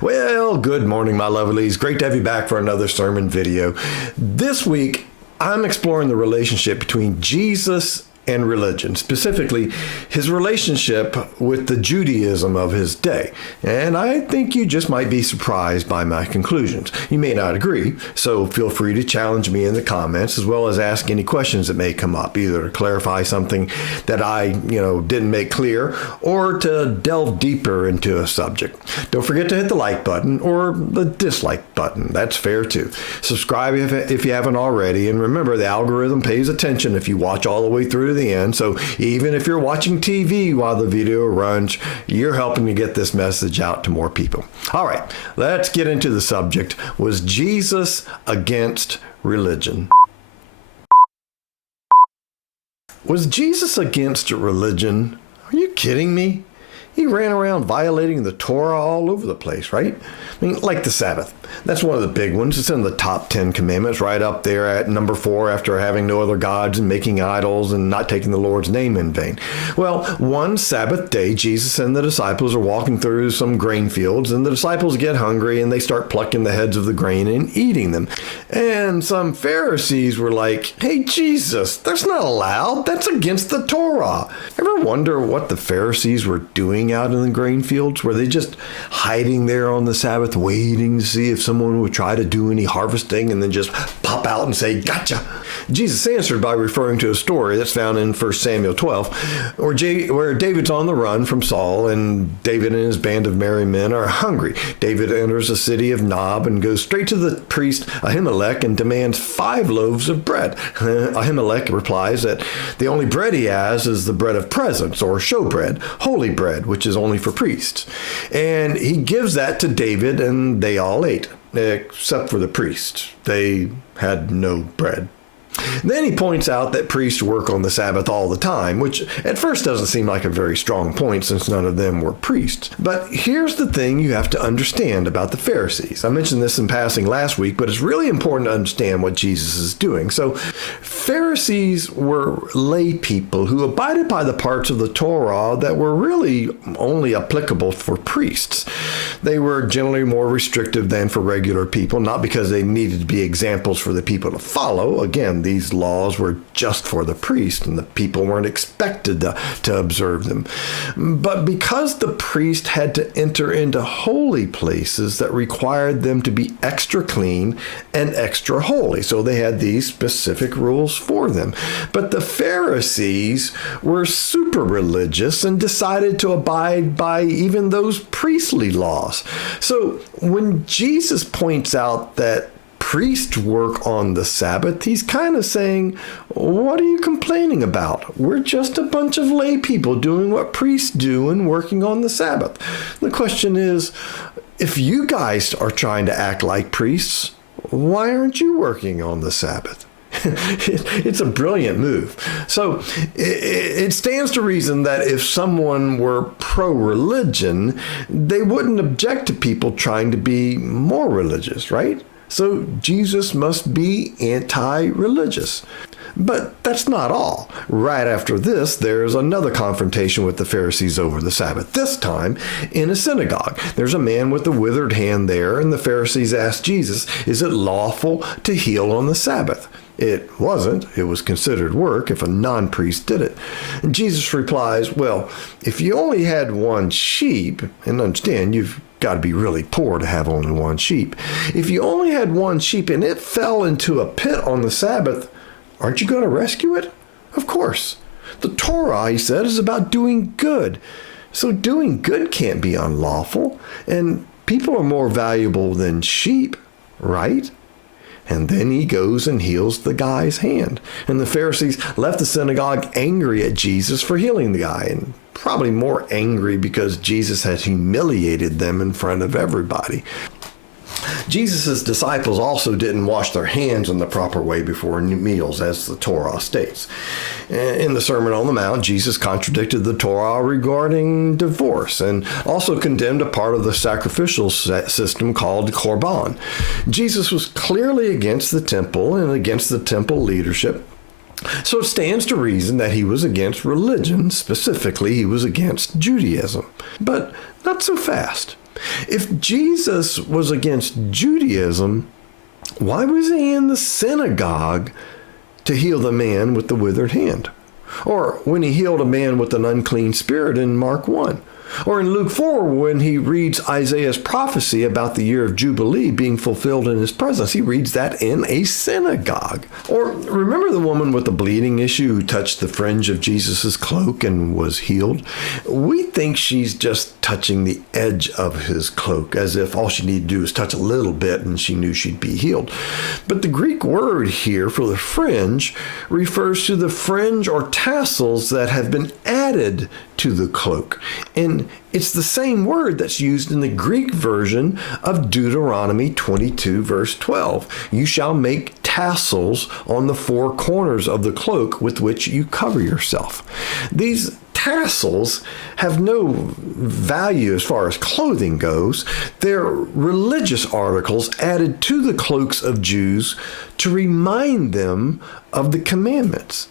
Well, good morning, my lovelies. Great to have you back for another sermon video. This week, I'm exploring the relationship between Jesus and religion, specifically his relationship with the Judaism of his day. And I think you just might be surprised by my conclusions. You may not agree, so feel free to challenge me in the comments, as well as ask any questions that may come up, either to clarify something that I, didn't make clear, or to delve deeper into a subject. Don't forget to hit the like button or the dislike button. That's fair too. Subscribe if you haven't already, and remember, the algorithm pays attention if you watch all the way through to the end. So even if you're watching TV while the video runs, you're helping to get this message out to more people. All right, let's get into the subject. Was Jesus against religion? Was Jesus against religion? Are you kidding me? He ran around violating the Torah all over the place, right? I mean, like the Sabbath. That's one of the big ones. It's in the top 10 commandments, right up there at number 4 after having no other gods and making idols and not taking the Lord's name in vain. Well, one Sabbath day, Jesus and the disciples are walking through some grain fields, and the disciples get hungry and they start plucking the heads of the grain and eating them. And some Pharisees were like, "Hey, Jesus, that's not allowed. That's against the Torah." Ever wonder what the Pharisees were doing out in the grain fields? Were they just hiding there on the Sabbath, waiting to see if someone would try to do any harvesting and then just pop out and say, "Gotcha"? Jesus answered by referring to a story that's found in 1 Samuel 12, where David's on the run from Saul, and David and his band of merry men are hungry. David enters the city of Nob and goes straight to the priest Ahimelech and demands 5 loaves of bread. Ahimelech replies that the only bread he has is the bread of presence, or showbread, holy bread, which is only for priests. And he gives that to David, and they all ate, except for the priests. They had no bread. Then he points out that priests work on the Sabbath all the time, which at first doesn't seem like a very strong point since none of them were priests. But here's the thing you have to understand about the Pharisees. I mentioned this in passing last week, but it's really important to understand what Jesus is doing. So Pharisees were lay people who abided by the parts of the Torah that were really only applicable for priests. They were generally more restrictive than for regular people, not because they needed to be examples for the people to follow. Again, these laws were just for the priest, and the people weren't expected to observe them. But because the priest had to enter into holy places that required them to be extra clean and extra holy, so they had these specific rules for them. But the Pharisees were super religious and decided to abide by even those priestly laws. So when Jesus points out that priests work on the Sabbath, he's kind of saying, what are you complaining about? We're just a bunch of lay people doing what priests do and working on the Sabbath. The question is, if you guys are trying to act like priests, why aren't you working on the Sabbath? It's a brilliant move. So it stands to reason that if someone were pro-religion, they wouldn't object to people trying to be more religious, right? So Jesus must be anti-religious. But that's not all. Right after this, there's another confrontation with the Pharisees over the Sabbath, this time in a synagogue. There's a man with a withered hand there, and the Pharisees ask Jesus, is it lawful to heal on the Sabbath? It wasn't. It was considered work if a non-priest did it. And Jesus replies, well, if you only had one sheep, and understand, you've got to be really poor to have only one sheep. If you only had one sheep and it fell into a pit on the Sabbath, aren't you going to rescue it? Of course. The Torah, he said, is about doing good. So doing good can't be unlawful. And people are more valuable than sheep, right? And then he goes and heals the guy's hand. And the Pharisees left the synagogue angry at Jesus for healing the guy, and probably more angry because Jesus had humiliated them in front of everybody. Jesus' disciples also didn't wash their hands in the proper way before meals, as the Torah states. In the Sermon on the Mount, Jesus contradicted the Torah regarding divorce and also condemned a part of the sacrificial system called Korban. Jesus was clearly against the temple and against the temple leadership. So it stands to reason that he was against religion. Specifically, he was against Judaism. But not so fast. If Jesus was against Judaism, why was he in the synagogue to heal the man with the withered hand? Or when he healed a man with an unclean spirit in Mark 1? Or in Luke 4, when he reads Isaiah's prophecy about the year of Jubilee being fulfilled in his presence, he reads that in a synagogue. Or remember the woman with the bleeding issue who touched the fringe of Jesus' cloak and was healed? We think she's just touching the edge of his cloak, as if all she needed to do was touch a little bit and she knew she'd be healed. But the Greek word here for the fringe refers to the fringe or tassels that have been added to the cloak. And it's the same word that's used in the Greek version of Deuteronomy 22, verse 12. You shall make tassels on the four corners of the cloak with which you cover yourself. These tassels have no value as far as clothing goes. They're religious articles added to the cloaks of Jews to remind them of the commandments.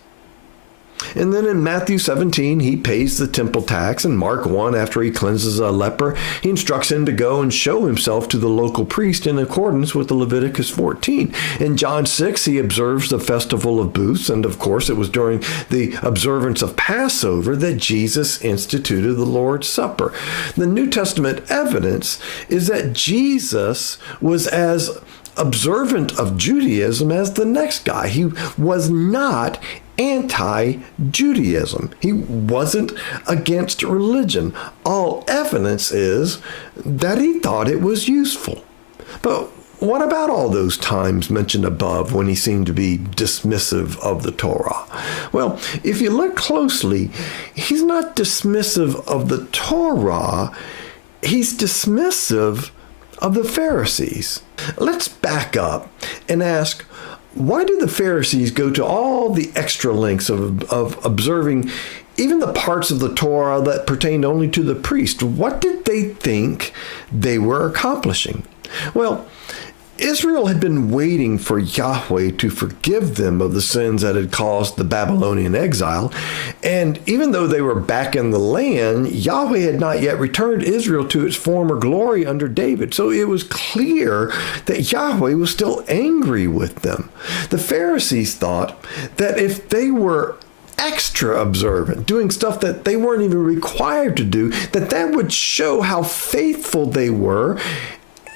And then in Matthew 17, he pays the temple tax. In Mark 1, after he cleanses a leper, he instructs him to go and show himself to the local priest in accordance with the Leviticus 14. In John 6, he observes the festival of booths. And of course, it was during the observance of Passover that Jesus instituted the Lord's Supper. The New Testament evidence is that Jesus was as observant of Judaism as the next guy. He was not anti-Judaism. He wasn't against religion. All evidence is that he thought it was useful. But what about all those times mentioned above when he seemed to be dismissive of the Torah? Well, if you look closely, he's not dismissive of the Torah. He's dismissive of the Pharisees. Let's back up and ask, why do the Pharisees go to all the extra lengths of observing even the parts of the Torah that pertained only to the priest? What did they think they were accomplishing? Well, Israel had been waiting for Yahweh to forgive them of the sins that had caused the Babylonian exile. And even though they were back in the land, Yahweh had not yet returned Israel to its former glory under David. So it was clear that Yahweh was still angry with them. The Pharisees thought that if they were extra observant, doing stuff that they weren't even required to do, that would show how faithful they were,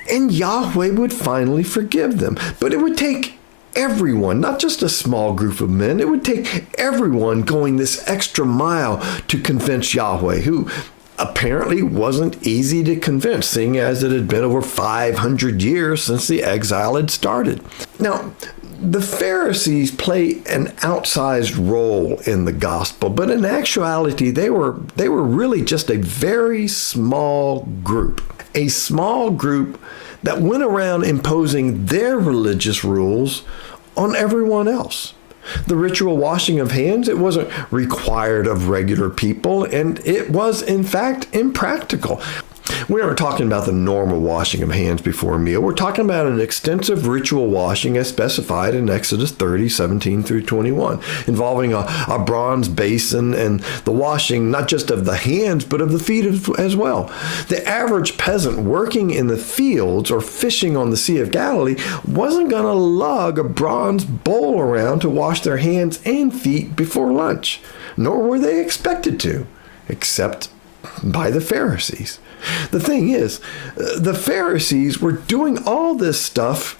and Yahweh would finally forgive them. But it would take everyone, not just a small group of men. It would take everyone going this extra mile to convince Yahweh, who apparently wasn't easy to convince, seeing as it had been over 500 years since the exile had started. Now, the Pharisees play an outsized role in the gospel, but in actuality, they were really just a very small group. A small group that went around imposing their religious rules on everyone else. The ritual washing of hands, it wasn't required of regular people, and it was, in fact, impractical. We aren't talking about the normal washing of hands before a meal. We're talking about an extensive ritual washing as specified in Exodus 30, 17 through 21, involving a bronze basin and the washing not just of the hands, but of the feet as well. The average peasant working in the fields or fishing on the Sea of Galilee wasn't going to lug a bronze bowl around to wash their hands and feet before lunch, nor were they expected to, except by the Pharisees. The thing is, the Pharisees were doing all this stuff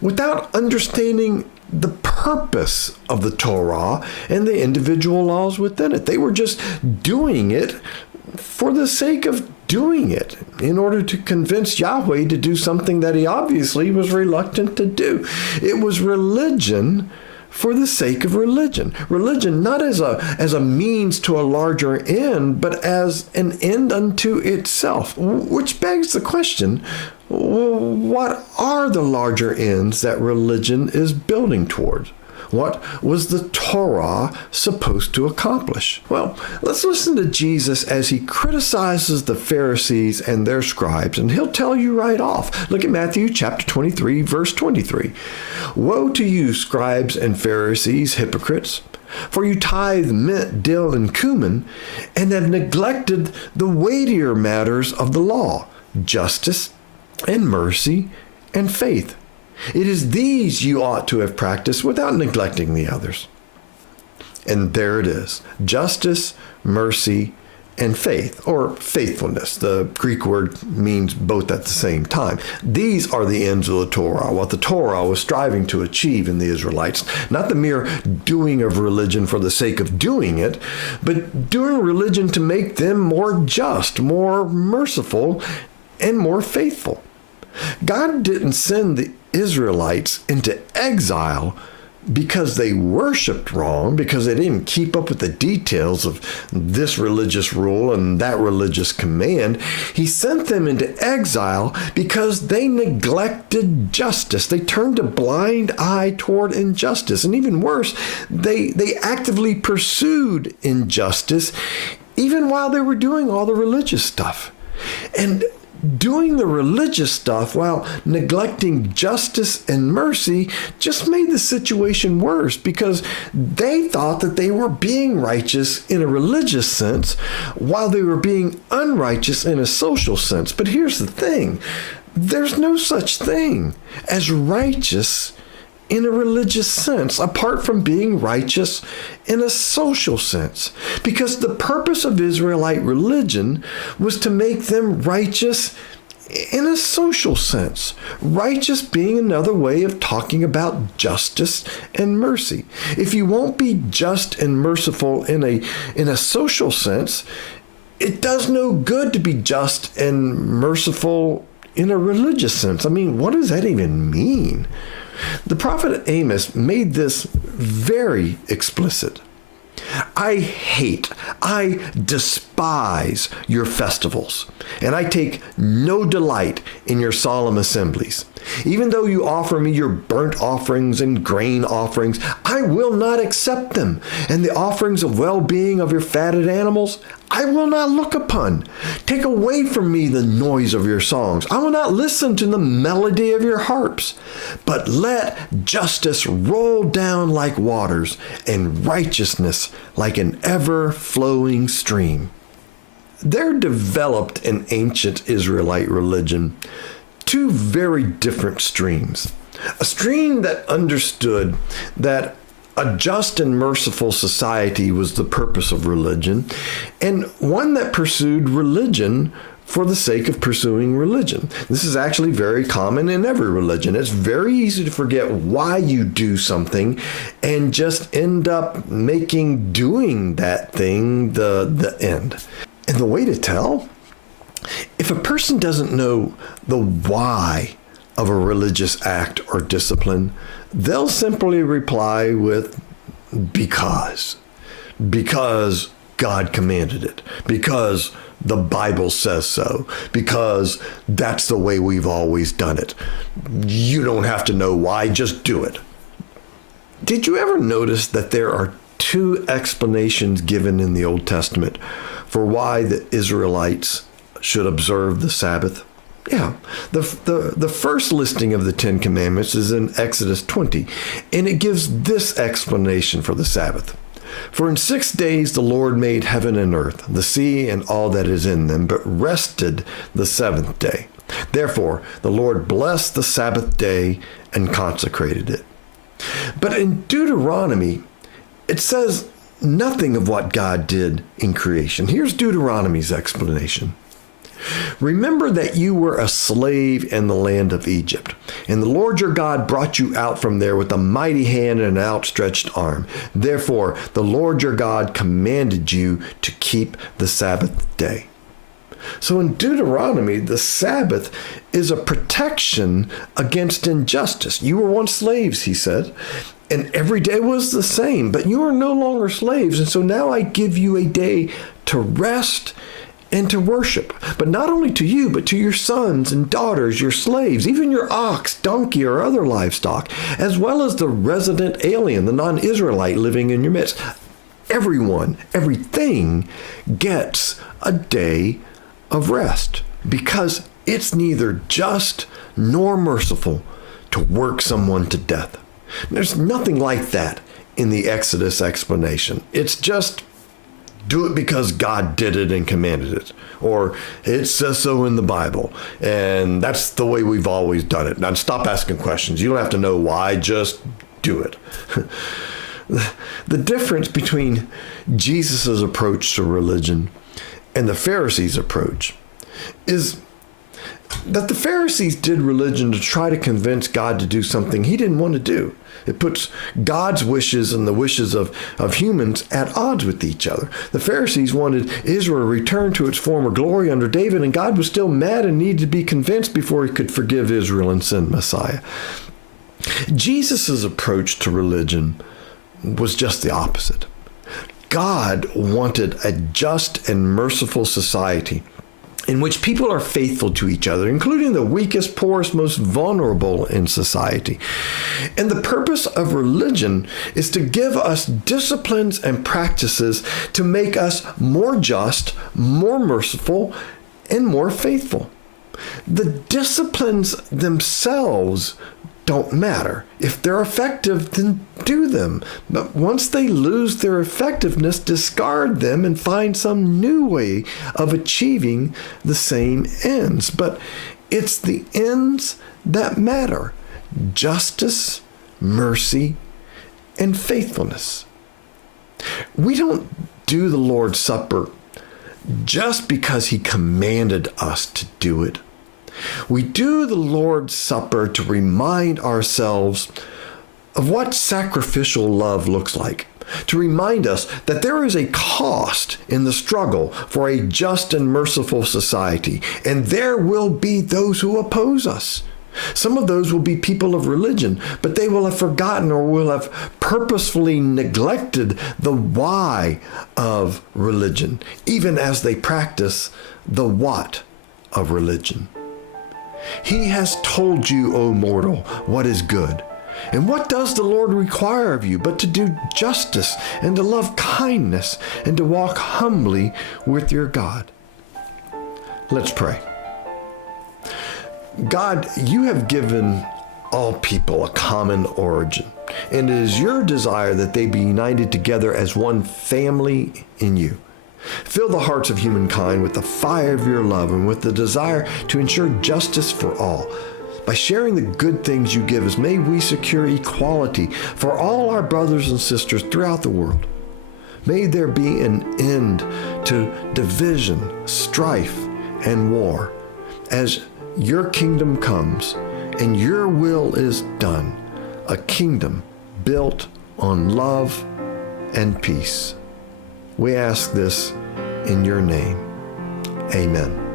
without understanding the purpose of the Torah and the individual laws within it. They were just doing it for the sake of doing it in order to convince Yahweh to do something that he obviously was reluctant to do. It was religion for the sake of religion. Religion not as a means to a larger end, but as an end unto itself. Which begs the question, what are the larger ends that religion is building towards? What was the Torah supposed to accomplish? Well, let's listen to Jesus as he criticizes the Pharisees and their scribes, and he'll tell you right off. Look at Matthew chapter 23, verse 23. Woe to you, scribes and Pharisees, hypocrites! For you tithe mint, dill, and cumin, and have neglected the weightier matters of the law, justice and mercy and faith. It is these you ought to have practiced without neglecting the others. And there it is, justice, mercy, and faith, or faithfulness. The Greek word means both at the same time. These are the ends of the Torah, what the Torah was striving to achieve in the Israelites. Not the mere doing of religion for the sake of doing it, but doing religion to make them more just, more merciful, and more faithful. God didn't send the Israelites into exile because they worshiped wrong, because they didn't keep up with the details of this religious rule and that religious command. He sent them into exile because they neglected justice. They turned a blind eye toward injustice. And even worse, they actively pursued injustice even while they were doing all the religious stuff. And doing the religious stuff while neglecting justice and mercy just made the situation worse, because they thought that they were being righteous in a religious sense while they were being unrighteous in a social sense. But here's the thing. There's no such thing as righteous in a religious sense, apart from being righteous in a social sense. Because the purpose of Israelite religion was to make them righteous in a social sense. Righteous being another way of talking about justice and mercy. If you won't be just and merciful in a social sense, it does no good to be just and merciful in a religious sense. I mean, what does that even mean? The prophet Amos made this very explicit. I despise your festivals, and I take no delight in your solemn assemblies. Even though you offer me your burnt offerings and grain offerings, I will not accept them. And the offerings of well-being of your fatted animals, I will not look upon. Take away from me the noise of your songs. I will not listen to the melody of your harps. But let justice roll down like waters, and righteousness like an ever-flowing stream. There developed in ancient Israelite religion two very different streams. A stream that understood that a just and merciful society was the purpose of religion, and one that pursued religion for the sake of pursuing religion. This is actually very common in every religion. It's very easy to forget why you do something and just end up making doing that thing the end. And the way to tell? If a person doesn't know the why of a religious act or discipline, they'll simply reply with because. Because God commanded it. Because the Bible says so. Because that's the way we've always done it. You don't have to know why, just do it. Did you ever notice that there are two explanations given in the Old Testament for why the Israelites should observe the Sabbath? Yeah, the first listing of the Ten Commandments is in Exodus 20, and it gives this explanation for the Sabbath. For in 6 days the Lord made heaven and earth, the sea and all that is in them, but rested the seventh day. Therefore the Lord blessed the Sabbath day and consecrated it. But in Deuteronomy, it says nothing of what God did in creation. Here's Deuteronomy's explanation. Remember that you were a slave in the land of Egypt, and the Lord your God brought you out from there with a mighty hand and an outstretched arm. Therefore, the Lord your God commanded you to keep the Sabbath day. So in Deuteronomy, the Sabbath is a protection against injustice. You were once slaves, he said, and every day was the same, but you are no longer slaves. And so now I give you a day to rest and to worship, but not only to you, but to your sons and daughters, your slaves, even your ox, donkey, or other livestock, as well as the resident alien, the non-Israelite living in your midst. Everyone, everything gets a day of rest, because it's neither just nor merciful to work someone to death. There's nothing like that in the Exodus explanation. It's just do it because God did it and commanded it, or it says so in the Bible, and that's the way we've always done it. Now stop asking questions. You don't have to know why, just do it. The difference between Jesus' approach to religion and the Pharisees' approach is that the Pharisees did religion to try to convince God to do something he didn't want to do. It puts God's wishes and the wishes of humans at odds with each other. The Pharisees wanted Israel to return to its former glory under David, and God was still mad and needed to be convinced before he could forgive Israel and send Messiah. Jesus' approach to religion was just the opposite. God wanted a just and merciful society in which people are faithful to each other, including the weakest, poorest, most vulnerable in society. And the purpose of religion is to give us disciplines and practices to make us more just, more merciful, and more faithful. The disciplines themselves don't matter. If they're effective, then do them. But once they lose their effectiveness, discard them and find some new way of achieving the same ends. But it's the ends that matter: justice, mercy, and faithfulness. We don't do the Lord's Supper just because he commanded us to do it. We do the Lord's Supper to remind ourselves of what sacrificial love looks like, to remind us that there is a cost in the struggle for a just and merciful society, and there will be those who oppose us. Some of those will be people of religion, but they will have forgotten or will have purposefully neglected the why of religion, even as they practice the what of religion. He has told you, O mortal, what is good. And what does the Lord require of you but to do justice and to love kindness and to walk humbly with your God? Let's pray. God, you have given all people a common origin, and it is your desire that they be united together as one family in you. Fill the hearts of humankind with the fire of your love and with the desire to ensure justice for all. By sharing the good things you give us, may we secure equality for all our brothers and sisters throughout the world. May there be an end to division, strife, and war as your kingdom comes and your will is done, a kingdom built on love and peace. We ask this in your name. Amen.